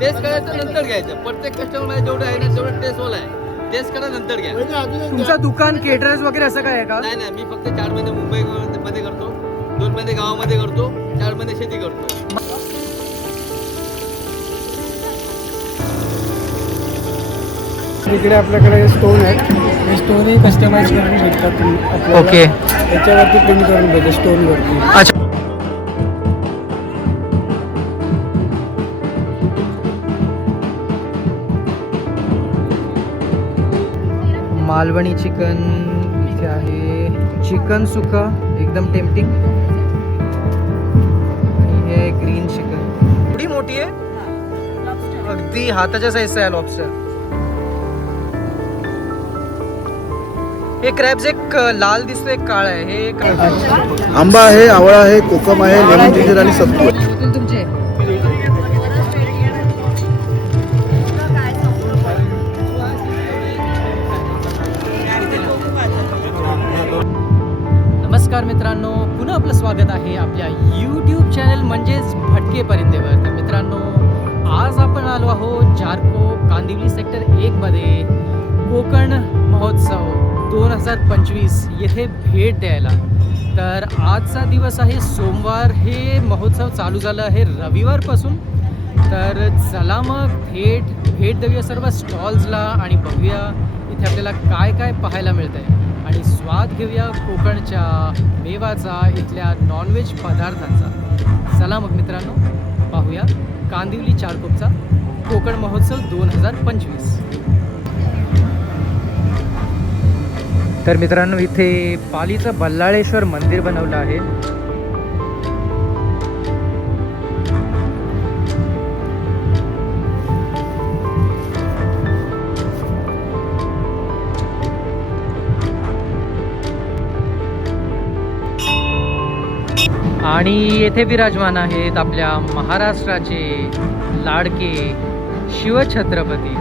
Taste करायचं नंतर घ्यायचं. प्रत्येक कस्टमर जेवढं आहे ना तेवढं टेस्ट वाला आहे. टेस्ट करा नंतर घ्या. तुमचं दुकान केटरर्स वगैरे असं काय आहे का? नाही नाही मी फक्त चार महिने मुंबई मध्ये करतो. दोन महिने गावामध्ये करतो. चार महिने शेती करतो. इकडे आपल्याकडे स्टोन आहेत हे स्टोनही कस्टमाइज करून भेटतात तुम्ही. आपल्याला. ओके. त्याच्यावरती प्रिंट करून भेटते स्टोनवरती अच्छा. मालवणी चिकन इथे आहे. चिकन सुका एकदम टेम्पटिंग आणि हे ग्रीन चिकन एवढी मोठी आहे? अगदी हाताच्या साईजचा आहे लॉबस्टर हे क्रॅब्स एक लाल दिसतो एक काळा आहे. हे आंबा आहे आवळा आहे कोकम आहे लेमन जिंजर आणि सत्तू आहे. तुमचे. स्वागत आहे आपल्या यूट्यूब चॅनल म्हणजेच भटके परिंदेवर तर मित्रांनो आज आपण आलो आहोत चारको कांदिवली सेक्टर एकमध्ये कोकण महोत्सव दोन हजार पंचवीस येथे भेट द्यायला. तर आजचा दिवस आहे सोमवार. हे महोत्सव चालू झालं आहे रविवारपासून. तर चला मग थेट भेट देऊया सर्व स्टॉल्सला आणि बघूया इथे आपल्याला काय काय पाहायला मिळतं आहे आणि स्वाद घेऊया कोकणच्या मेवाचा इथल्या नॉनव्हेज पदार्थांचा. चला मग मित्रांनो पाहूया कांदिवली चारकोपचा कोकण महोत्सव दोन हजार पंचवीस. तर मित्रांनो इथे पालीचं बल्लाळेश्वर मंदिर बनवलं आहे. आणि येथे विराजमान आहेत आपल्या महाराष्ट्राचे लाडके शिवछत्रपती.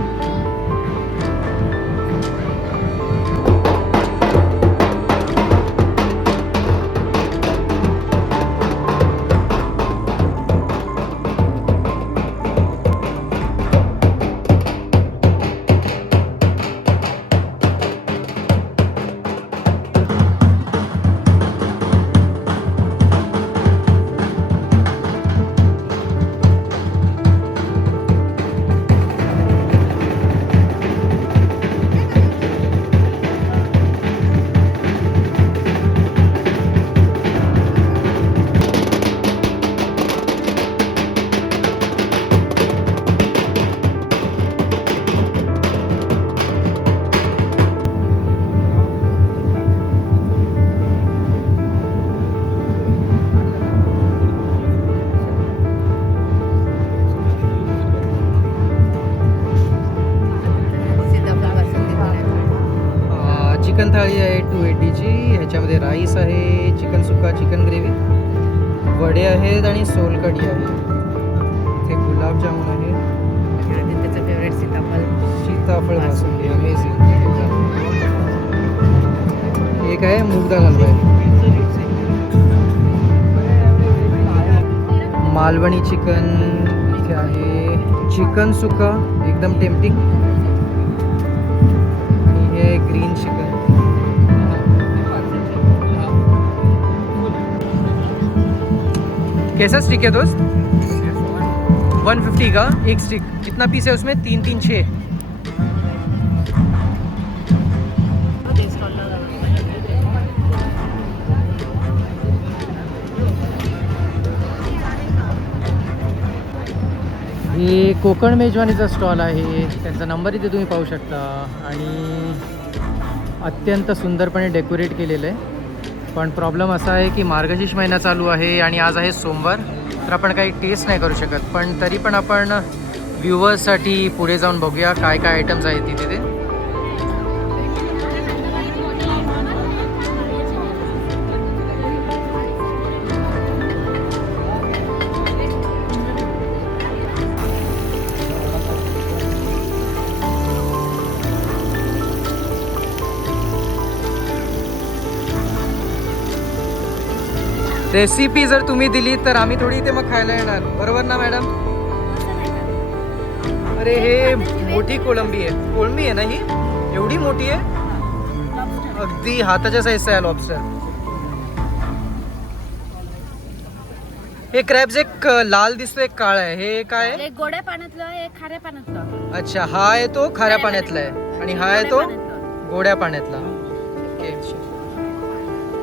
सीताफळ बासुंदी अमेझिंग एक आहे मूग डाळ हलवा। आहे मालवणी चिकन इथे आहे चिकन सुका एकदम टेम्पटिंग आणि हे ग्रीन चिकन कैसा स्टिक है दोस्त? 150 का एक स्टिक कितना पीस है उसमें? तीन तीन छः हे कोकण मेजवानीचा स्टॉल आहे. त्यांचा नंबर इथे तुम्ही पाहू शकता. आणि अत्यंत सुंदरपणे डेकोरेट केलेलं आहे. पण प्रॉब्लेम असा आहे की मार्गशीर्ष महिना चालू आहे आणि आज आहे सोमवार. तर आपण काही टेस्ट नाही करू शकत. पण तरी पण आपण व्ह्युअर्ससाठी पुढे जाऊन बघूया काय काय आयटम्स आहेत तिथे ते. रेसिपी जर तुम्ही दिली तर आम्ही थोडी इथे मग खायला येणार. बरोबर ना मॅडम? अरे हे मोठी कोळंबी आहे. कोळंबी आहे ना ही? एवढी मोठी आहे? अगदी हाताच्या साईजचा आहे लॉबस्टर हे क्रॅब्स एक लाल दिसतो एक काळा आहे. हे काय आहे? गोड्या पाण्यातलं खाऱ्या पाण्यातलं. अच्छा हा आहे तो खाऱ्या पाण्यातला आहे. आणि हा आहे तो गोड्या पाण्यातलं. गोड्या पाण्यातला. ओके.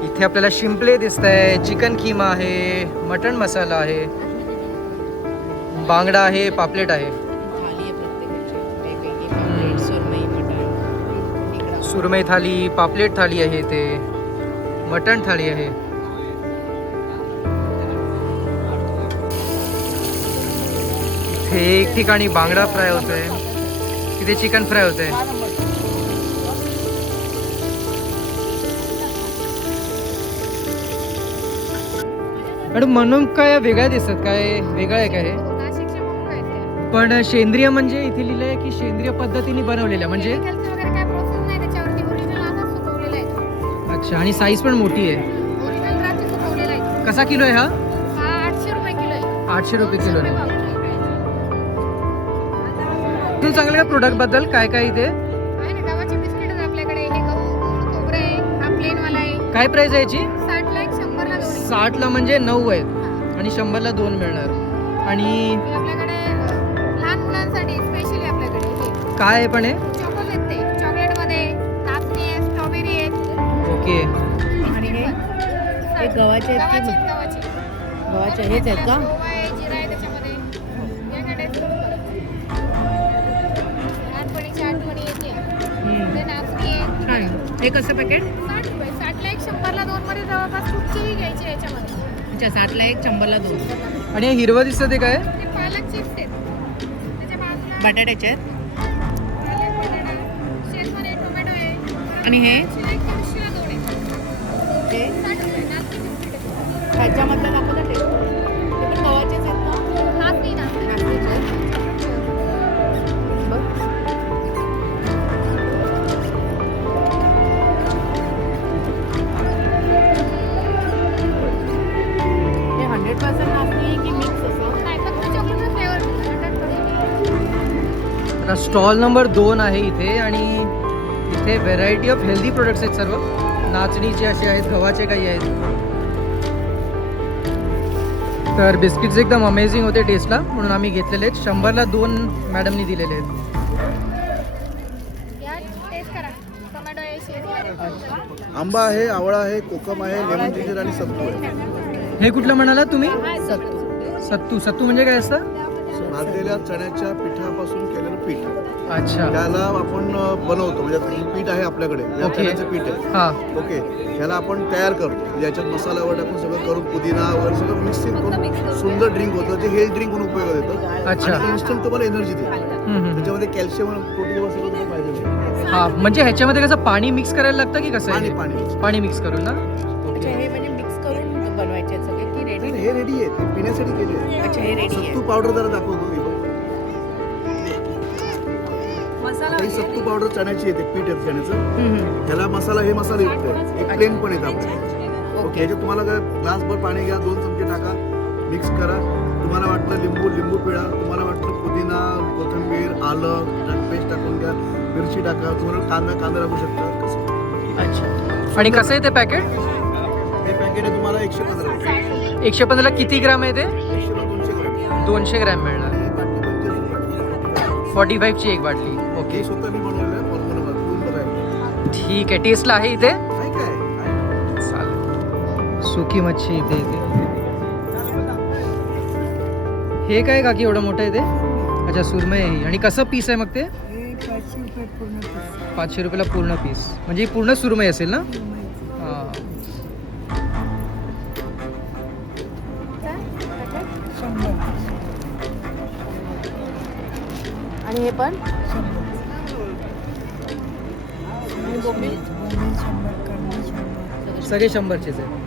इथे आपल्याला शिंपले दिसत आहे चिकन किमा आहे मटण मसाला आहे बांगडा आहे पापलेट आहे. सुरमई थाली पापलेट थाली आहे ते मटण थाळी आहे. इथे एक ठिकाणी बांगडा फ्राय होतोय. तिथे चिकन फ्राय होतंय. मॅडम म्हणून काय वेगळ्या दिसतात काय वेगळं आहे काय हे? नाशिकचे मोमो आहेत ते. पण सेंद्रिय म्हणजे इथे लिहिलंय की सेंद्रिय पद्धतीने बनवलेल्या म्हणजे? Chemicals वगैरे काय प्रोसेस नाही त्याच्यावरती ओरिजिनल असा सुकवलेला आहे. तो. अच्छा आणि साईज पण मोठी आहे. रात्री सुकवलेला आहे. कसा किलो आहे हा? हा आठशे रुपये किलो आहे. आठशे रुपये किलो रुपये आहे. पाव. अजून चांगलं का प्रोडक्टबद्दल काय काय इथे? आहे ना गव्हाचे बिस्किट आहेत आपल्याकडे हे गहू गूळ खोबरं आहे हा प्लेन वाला आहे. काय प्राइस आहे याची? साठला म्हणजे नऊ आहेत. हा. आणि शंभरला दोन मिळणार. आणि हे आपल्याकडे लहान मुलांसाठी स्पेशली आपल्याकडे हे. काय आहे पण आहे ते. चॉकलेटमध्ये नाचणी आहे स्ट्रॉबेरी आहे ओके. आणि हे? हे गव्हाचे आहेत गव्हाचे की आहेत, गव्हाचे. गव्हाचे हेच आहेत का? ओवा आहे जिरा घ्यायची याच्यामध्ये? अच्छा साठला एक शंभरला दोन. आणि हे हिरवं दिसतं ते काय? ते पालक चिप्स आहेत. त्याच्या बाजूला बटाट्याचे आहेत. पालक, बटाटा, शेंगदाणे, टोमॅटो आहे. आणि हे? शिरा एक दीडशेला दोन आहे हे? साठ रुपये नाचणी बिस्किट आहे. ह्याच्यामधलं दाखवलं आता स्टॉल नंबर दोन आहे इथे आणि इथे व्हेरायटी ऑफ हेल्दी प्रोडक्ट्स आहेत सर्व. नाचणीचे असे आहेत गव्हाचे काही आहेत. तर बिस्किट्स एकदम अमेझिंग होते टेस्टला म्हणून आम्ही घेतलेले आहेत. शंभरला दोन मॅडमनी दिलेले आहेत. या टेस्ट करा. टोमॅटो आहे शेंगदाणे आहे. आंबा आहे आवळा आहे कोकम आहे लेमन जिंजर आणि सत्तू आहे. हे कुठलं म्हणाला तुम्ही? सत्तू. सत्तू. सत्तू म्हणजे काय असतं? भाजलेल्या चण्याच्या पीठ. अच्छा. त्याला आपण बनवतो. म्हणजे आता हे पीठ आहे आपल्याकडे. चण्याचं पीठ आहे. हां. ओके. ह्याला आपण तयार करतो. म्हणजे याच्यात मसाला वगैरे टाकून सगळं करून पुदिना वगैरे सगळं मिक्सिंग करून सुंदर ड्रिंक होतं. ते हेल्थ ड्रिंक म्हणून उपयोगात येतं. अच्छा. आणि इन्स्टंट तुम्हाला एनर्जी देते. त्याच्यामध्ये कॅल्शियम प्रोटीन वगैरे सगळं तुम्हाला होईल. हा म्हणजे ह्याच्यामध्ये कसं पाणी मिक्स करायला लागतं की कसं आहे पाणी हे? पाणी पाणी मिक्स करून ना? अच्छा हे म्हणजे मिक्स करून बनवायचे सगळे की रेडी हे रेडी आहे. ते पिण्यासाठी केले आहे. अच्छा हे रेडी आहे. सत्तू पावडर जरा दाखवतो. आता ही सत्तू पावडर चण्याची येते पीठ आहे चण्याचं. ह्याला मसाला हे मसाला युक्त आहे एक प्लेन पण येतं आपलं. ओके. ह्याच्यात तुम्हाला काय ग्लासभर पाणी घ्या दोन चमचे टाका मिक्स करा. तुम्हाला वाटलं लिंबू लिंबू पिळा. तुम्हाला वाटलं पुदिना कोथिंबीर आलं पेस्ट टाकून घ्या. मिरची टाका. तुम्हाला कांदा कांदा टाकू शकता. अच्छा. आणि कसं आहे ते पॅकेट हे पॅकेट आहे तुम्हाला एकशे पंधरा एकशे पंधराला किती ग्राम आहे ते? दोनशे ग्रॅम. दोनशे ग्रॅम मिळणार. ही फॉर्टी फाईव्हची एक बाटली. हे ओके स्वतः मी बनवलेलं आहे फॉर्म्युला दोन बघायला ठीक आहे टेस्टला आहे इथे? काय? चालेल. सुकी मच्छी इथे इथे. हे काय काकी एवढं मोठं आहे ते? अच्छा सुरमई आहे. आणि कसं पीस आहे मग ते? हे पाचशे रुपयाला पूर्ण पीस म्हणजे पूर्ण सुरमई असेल ना? हां. आणि हे पण? सगळे शंभरचेच आहे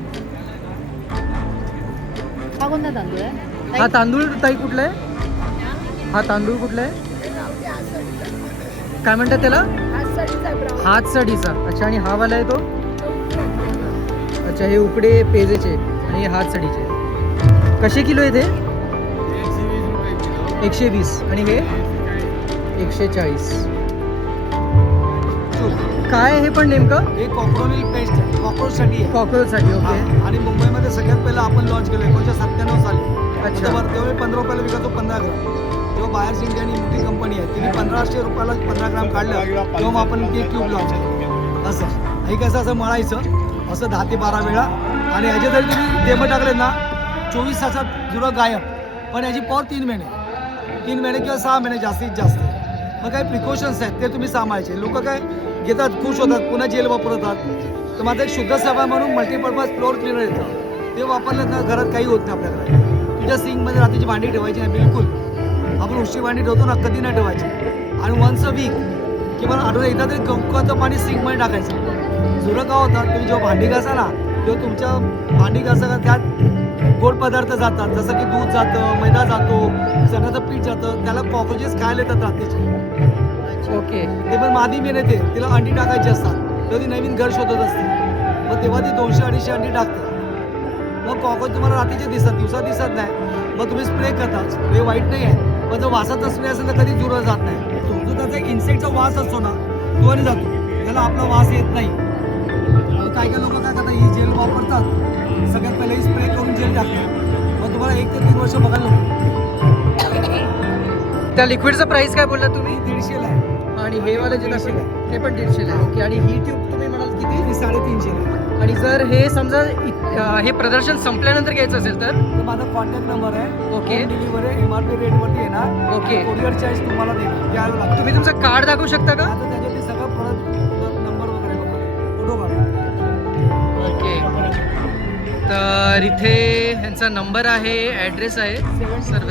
हा कोणता तांदूळ आहे? हा तांदूळ ताई कुठला आहे? हा तांदूळ कुठला आहे? काय म्हणतात त्याला? हात सडीचा. अच्छा आणि हा वाला आहे तो? अच्छा हे उकडे पेजेचे आणि हे हात सडीचे. कसे किलो आहे ते एकशे वीस. आणि हे? एकशे चाळीस. काय हे पण नेमकं? हे कॉक्रोनिल पेस्ट आहे. कॉक्रोचसाठी आहे. कॉकरोचसाठी ओके आणि मुंबईमध्ये सगळ्यात पहिलं आपण लॉन्च केलं एकोणीसशे सत्त्याण्णव साली. अच्छा. तेव्हा पंधरा रुपयाला विकतो पंधरा ग्राम. तेव्हा बाहेर इंडिया आणि मोठी कंपनी आहे. तिने पंधराशे रुपयाला पंधरा ग्राम काढलं. तेव्हा आपण ते ट्यूब लॉन्च केलं. असं. हे कसं असं मळायचं? असं दहा ते बारा वेळा. आणि ह्याचे जरी तुम्ही डेमो टाकले ना चोवीस तासात जुरं गायब. पण याची पॉवर तीन महिने. तीन महिने किंवा सहा महिने जास्तीत जास्त. मग काही प्रिकॉशन्स आहेत ते तुम्ही सांभाळायचे. लोक काय घेतात खुश होतात पुन्हा जेल वापरतात. तर माझं एक शुद्ध सभा म्हणून मल्टीपर्पज फ्लोअर क्लिनर येतं. ते वापरलं तर घरात काही होत नाही आपल्याकडे. तुझ्या सिंगमध्ये रात्रीची भांडी ठेवायची नाही बिलकुल. आपण उशी भांडी ठेवतो ना कधी नाही ठेवायची. आणि वन्स अ वीक किंवा आठवड्यात एकदा तरी गंकाचं पाणी सिंकमध्ये टाकायचं. जुनं का होतात तुम्ही जेव्हा भांडी घासा ना तेव्हा तुमच्या भांडी घासा त्यात गोड पदार्थ जातात. जसं की दूध जातं मैदा जातो चण्याचं पीठ जातं त्याला कॉक्रोचेस खायला येतात रात्रीचे. ओके. ते पण मादी मेन येते तिला अंडी टाकायची असतात. तेव्हा ती नवीन घर शोधत असते. मग तेव्हा ती दोनशे अडीचशे अंडी टाकते. मग कॉकरोच तुम्हाला रात्रीचे दिसतात दिवसात दिसत नाही. मग तुम्ही स्प्रे करता. स्प्रे वाईट नाही आहे. पण जर वासाचा स्प्रे असेल तर कधी जुरं जात नाही. जो त्याचा एक इन्सेक्टचा वास असतो ना तो आणि जातो. त्याला आपला वास येत नाही. मग काही काही लोक काय करतात ही जेल वापरतात. सगळ्यात पहिले स्प्रे करून जेल टाकतात मग तुम्हाला एक ते तीन वर्ष बघायला त्या लिक्विडचं प्राइस काय बोलला तुम्ही? ही दीडशेला आणि हे वाले जे दाखवले ते पण दीडशेला आहे ओके आणि ही ट्यूब तुम्ही म्हणाल किती? साडेतीनशेला आहे आणि जर हे समजा हे प्रदर्शन संपल्यानंतर घ्यायचं असेल तर? माझा कॉन्टॅक्ट नंबर आहे. ओके. डिलिव्हरी आहे एम आर पी रेटवरती येणार ओके. कोरिअर चार्ज तुम्हाला देणार. तुम्ही तुमचं कार्ड दाखवू शकता का? तर इथे ह्यांचा नंबर आहे ॲड्रेस आहे. सेवन सर्व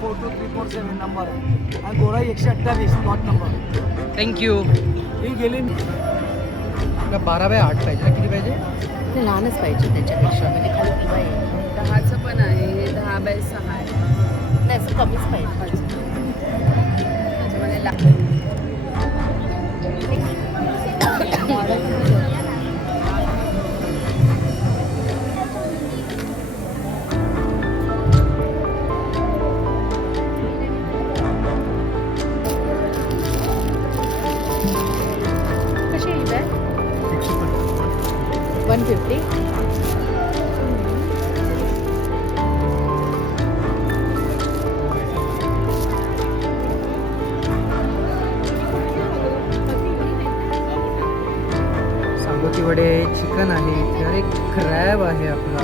four two three four seven number आहे. आणि गोराई एकशे अठ्ठावीस डॉट नंबर थँक्यू ही गेली. आपला बारा बाय आठ पाहिजे किती पाहिजे? ते लहानच पाहिजे त्याच्यापेक्षा म्हणजे खाली आहे. दहाचं पण आहे हे दहा बाय सहा आहे. नाही असं कमीच पाहिजे. त्याच्यामध्ये ला वडे चिकन आहे अरे क्रॅब आहे आपला.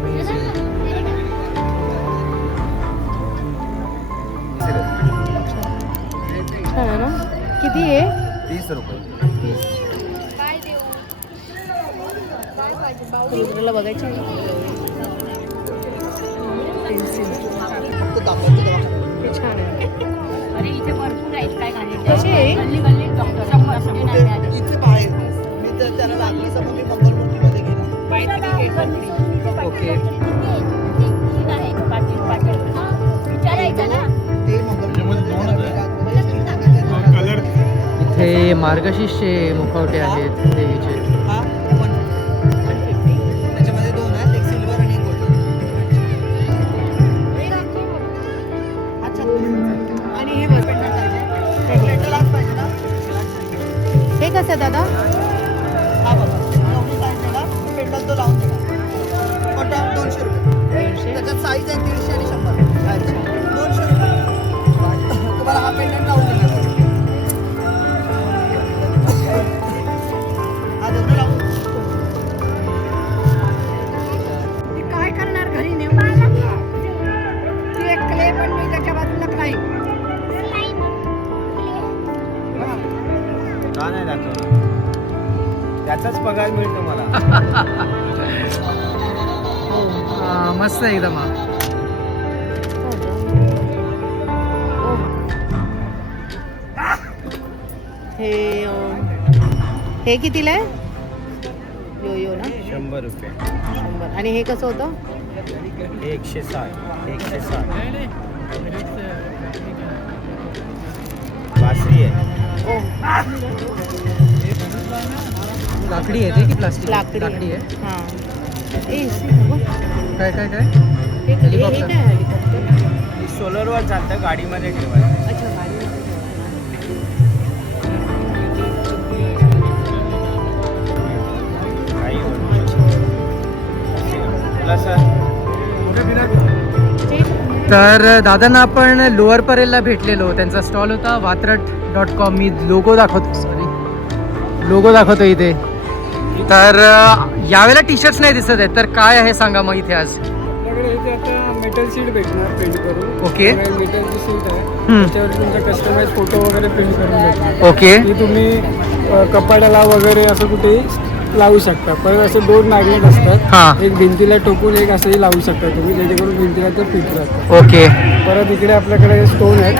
Amazing. छान आहे ना? किती आहे? तीस रुपये. बघायची इथे मार्गशीर्षचे मुखवटे आहेत देवीचे. त्याच्यामध्ये दोन आहेत त्याचाच पगार मिळतो मला. हा, मस्त आहे एकदम हा. हे हे कितीला आहे? यो यो ना? शंभर रुपये. शंभर. आणि हे कसं होतं? एकशे साठ एकशे साठ. बासरी आहे. ओ. लाकडी आहे ते की प्लास्टिक लाकडी लाकडी आहे? हां. ए काय काय काय? हे हे काय आहे सोलरवर चालतं गाडीमध्ये ठेवायचं. अच्छा गाडी तर दादांना आपण लोअर परेलला भेटलेलो. त्यांचा स्टॉल होता वात्रट डॉट कॉम. मी लोगो दाखवतो सॉरी लोगो दाखवतो इथे. तर यावेळेला टी शर्ट्स नाही दिसत आहेत. तर काय आहे सांगा मग इथे आज? आपल्याकडे इथे आता मेटल सीट भेटणार प्रिंट करून. ओके. मेटलची सीट आहे. हम्म. त्याच्यावर तुमचा कस्टमाइज फोटो वगैरे प्रिंट करून भेटणार. ओके. ती तुम्ही अ, वगैरे असं कुठे लावू शकता. परत असे दोन मॅग्नेट हा. असतात एक भिंतीला टोकून एक असंही लावू शकता तुम्ही. जेणेकरून भिंतीला ते फिट राहतं. ओके. परत इकडे आपल्याकडे स्टोन आहेत.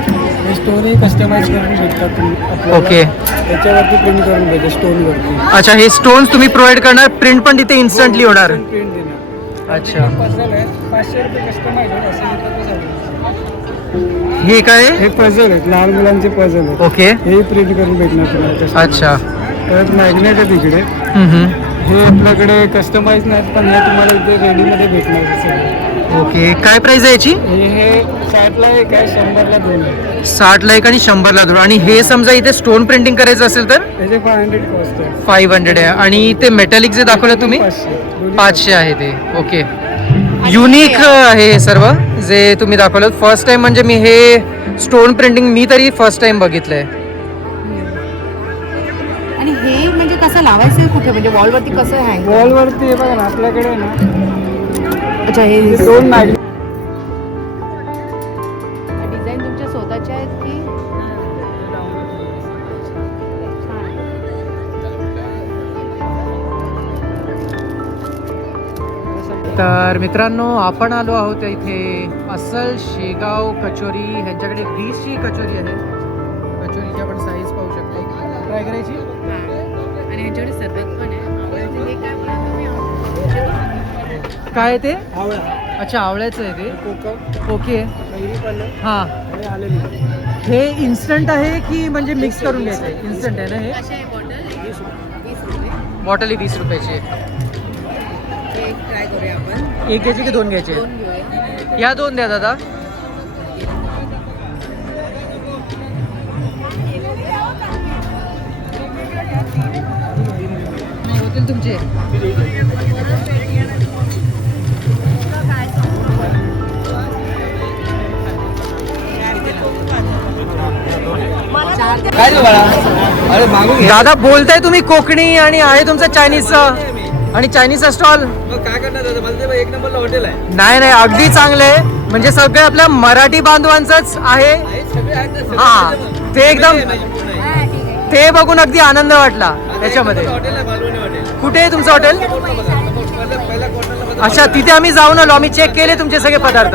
हे स्टोनही कस्टमाइज करून भेटतात तुम्ही. ओके. त्याच्यावरती प्रिंट करून भेटते स्टोनवरती अच्छा हे स्टोन्स तुम्ही प्रोव्हाइड करणार प्रिंट पण तिथे इन्स्टंटली होणार. प्रिंट देणार. अच्छा. पझल आहे पाचशे रुपये कस्टमाइज आहे असं. हे काय? हे पझल आहेत लहान मुलांचे पझल आहेत. ओके हेही प्रिंट करून भेटणार तुम्हाला. अच्छा. परत मॅग्नेट आहे तिकडे. हे आपल्याकडे कस्टमाइज नाहीत पण हे तुम्हाला इथे रेडीमध्ये भेटणार ओके काय प्राइस आहे याची? हे हे साठला एक आहे शंभरला दोन आहे. साठला एक आणि शंभरला दोन आणि हे समजा इथे स्टोन प्रिंटिंग करायचं असेल तर? त्याचे फाय हंड्रेड कॉस्ट आहे. फाईव्ह हंड्रेड आहे. आणि ते मेटॅलिक जे दाखवलं तुम्ही? पाचशे. दोन्ही पाचशे आहे ते. ओके युनिक आहे हे सर्व जे तुम्ही दाखवलं. फर्स्ट टाइम म्हणजे मी हे स्टोन प्रिंटिंग मी तरी फर्स्ट टाइम बघितलंय. आणि हे म्हणजे कसं लावायचं कुठे? म्हणजे वॉलवरती कसं हँग वॉलवरती हे बघा ना आपल्याकडे ना. अच्छा हे हे दोन तर मित्रांनो आपण आलो आहोत इथे अस्सल शेगाव कचोरी. ह्यांच्याकडे वीसची कचोरी आहे. कचोरीची आपण साईज पाहू शकतो. ट्राय करायची? आणि ह्याच्याकडे सरबत पण आहे. काय काय आहे ते? आवळा. अच्छा आवळ्याचं आहे ते. ओके. हां. हे इन्स्टंट आहे की म्हणजे मिक्स करून घ्यायचं आहे? इन्स्टंट आहे. ना हे? असे बॉटल वीस रुपये. बॉटल ही वीस रुपयाची एक घ्यायची की दोन घ्यायचे? दोन घेऊया. या दोन द्या दादा. होतील तुमचे. काय बाळा अरे मागून घे दादा बोलताय तुम्ही कोकणी आणि आहे तुमचं चायनीजचं आणि चायनीजचा स्टॉल. काय करणार दादा? मला ते एक नंबरला हॉटेल आहे. नाही नाही अगदी चांगलं. आहे म्हणजे सगळं आपल्या मराठी बांधवांचंच आहे. आहे, सगळे आहेत ना, सगळे हा. ते एकदम- आहे. माझी पूर्ण आहे. ते बघून अगदी आनंद वाटला त्याच्यामध्ये. एक नंबरला हॉटेल आहे मालवणी हॉटेल. कुठे आहे तुमचं हॉटेल? बघा, समोर पहिल्या- पहिल्या अच्छा तिथे आम्ही जाऊन आलो आम्ही चेक केले तुमचे सगळे पदार्थ.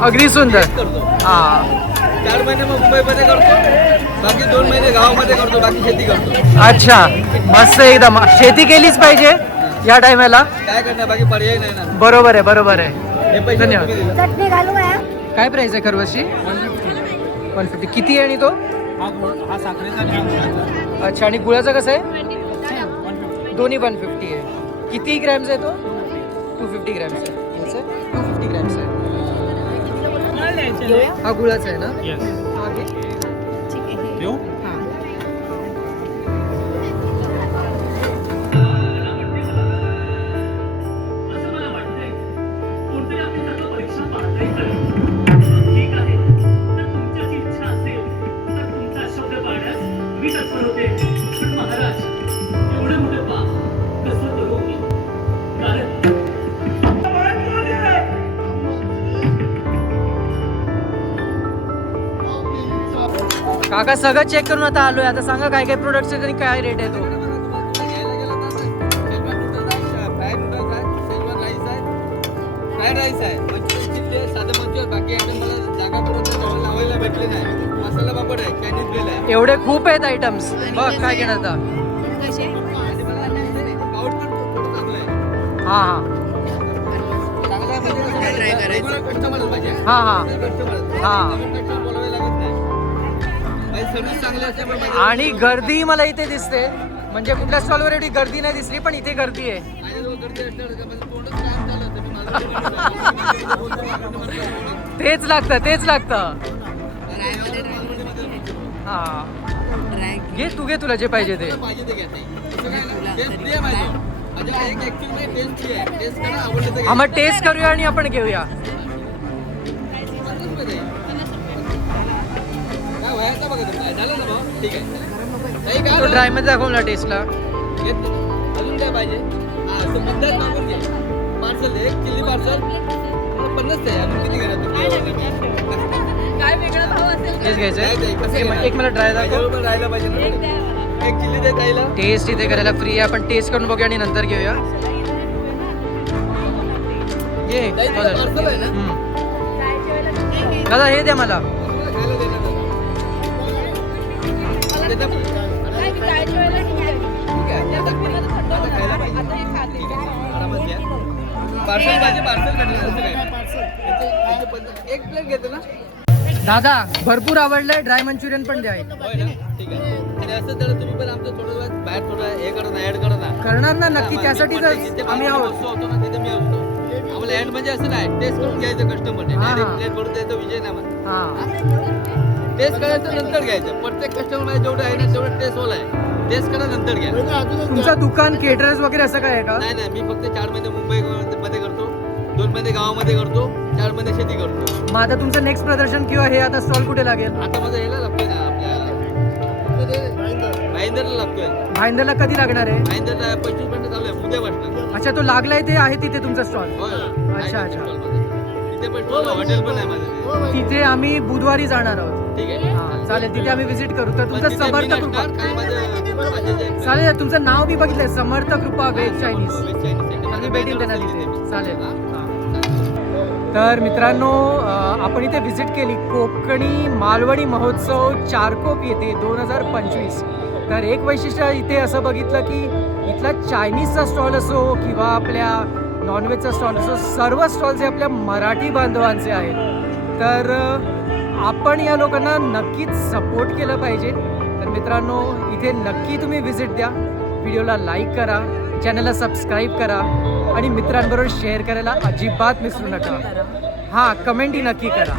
अगदी सुंदर. करतो. हा. चार महिने मग मुंबईमध्ये करतो. बाकी दोन महिने गावामध्ये करतो बाकी शेती करतो. अच्छा मस्त एकदम. शेती केलीच पाहिजे या टायमाला काय करणार बाकी पर्याय नाही ना. बरोबर आहे बरोबर आहे. हे पैसे धन्यवाद. तुम्ही दिले. चटणी घालू या काय प्राइस आहे खरवसची वन फिफ्टी किती आहे आणि तो. अच्छा आणि गुळाचा कसं आहे? दोन्ही वन फिफ्टी आहे. किती ग्रॅम्स आहे तो? टू फिफ्टी ग्रॅम्स आहे. टू फिफ्टी ग्रॅम्स आहे. हा गुळाचा आहे ना? घे. काका सगळं चेक करून आता आलोय आता सांगा काय काय प्रोडक्ट्स आहेत आणि काय रेट आहे तो राईस आहे, फ्राईड राईस आहे, मंचुरियन चिल्ली आहे, साधं मंचुरियन. बाकी आयटम मला जागा करून लावायला भेटले नाही. मसाला पापड आहे, चायनीज बेल आहे. एवढे खूप आहेत आयटम्स बघ काय घेणार आता. हा हा चांगलं आहे म्हणजे आणि गर्दी मला इथे दिसते. म्हणजे कुठल्या स्टॉलवर एवढी गर्दी नाही दिसली पण इथे गर्दी आहे. तेच लागतं तेच लागतं. हा. घे तू घे तुला जे पाहिजे ते. मग टेस्ट करूया आणि आपण घेऊया. तो काय ड्रायमध्ये दाखव ना टेस्टला. अजून काय पाहिजे? हा मागून घे. पार्सल एक चिल्ली पार्सल पन्नास आहे. अजून किती एक- मला ड्राय दाखव. माझ्याबरोबर राहायला पाहिजे ना. एक चिल्ली दे ताईला. टेस्ट इथे करायला फ्री आहे. आपण टेस्ट करून बघूया आणि नंतर घेऊया. ये. दादा हे द्या मला. पाहिजे. पार्सल पार्सल एक प्लेट घेतो ना दादा भरपूर आवडलंय ड्राय मंचुरियन पण द्या ठीक आहे असं तर तुम्ही पण आमचं थोडं बाहेर थोडं हे ऍड करणार ना नक्की त्यासाठी आम्ही आहोत होतो ना तिथे मी असतो ऍड म्हणजे असं नाही टेस्ट करून घ्यायचं कस्टमरने हा, डायरेक्ट. प्लेट भरून द्यायचा विषय नाही हा. टेस्ट करायचं नंतर घ्यायचं. प्रत्येक कस्टमरमध्ये जेवढं आहे ना तेवढं टेस्ट होल आहे. टेस्ट करा नंतर घ्या. तुमचं दुकान केटरर्स वगैरे असं काय आहे का? नाही नाही मी फक्त चार महिने मुंबई मध्ये करतो. दोन महिने गावामध्ये करतो. चार महिने शेती करतो. मग आता तुमचं नेक्स्ट प्रदर्शन किंवा हे आता स्टॉल कुठे लागेल? आता माझं ह्याला लागतोय ना आपल्या भाईंदरला लागतोय. भाईंदरला कधी लागणार आहे? भाईंदरला पंचवीस मिनिटं चालू आहे. उद्या बसणार अच्छा तो लागलाय ते आहे तिथे तुमचा स्टॉल होय होय. अच्छा, आहे अच्छा. तिथे पण stall, हॉटेल पण आहे माझं तिथे आम्ही बुधवारी जाणार आहोत ठीक आहे हा चालेल तिथे आम्ही विजिट करू तर तुमचं समर्थ कृपा चालेल तुमचं नाव मी बघितलंय समर्थ कृपा व्हेज चायनीज. आम्ही भेटेल त्यांना तिथे. चालेल हा? हा. तर मित्रांनो अं, आपण इथे व्हिजिट केली कोकणी मालवणी महोत्सव चारकोप येथे दोन हजार पंचवीस तर एक वैशिष्ट्य इथे असं बघितलं की इथला चायनीजचा स्टॉल असो किंवा आपल्या नॉनव्हेजचा स्टॉल असो सर्व स्टॉल्स हे आपल्या मराठी बांधवांचे आहेत. तर आपण या लोकांना नक्कीच सपोर्ट केलं पाहिजे. तर मित्रांनो इथे नक्की तुम्ही व्हिजिट द्या. व्हिडिओला लाईक करा चॅनलला सबस्क्राईब करा आणि मित्रांबरोबर शेअर करायला अजिबात विसरू नका. हां कमेंटही नक्की करा.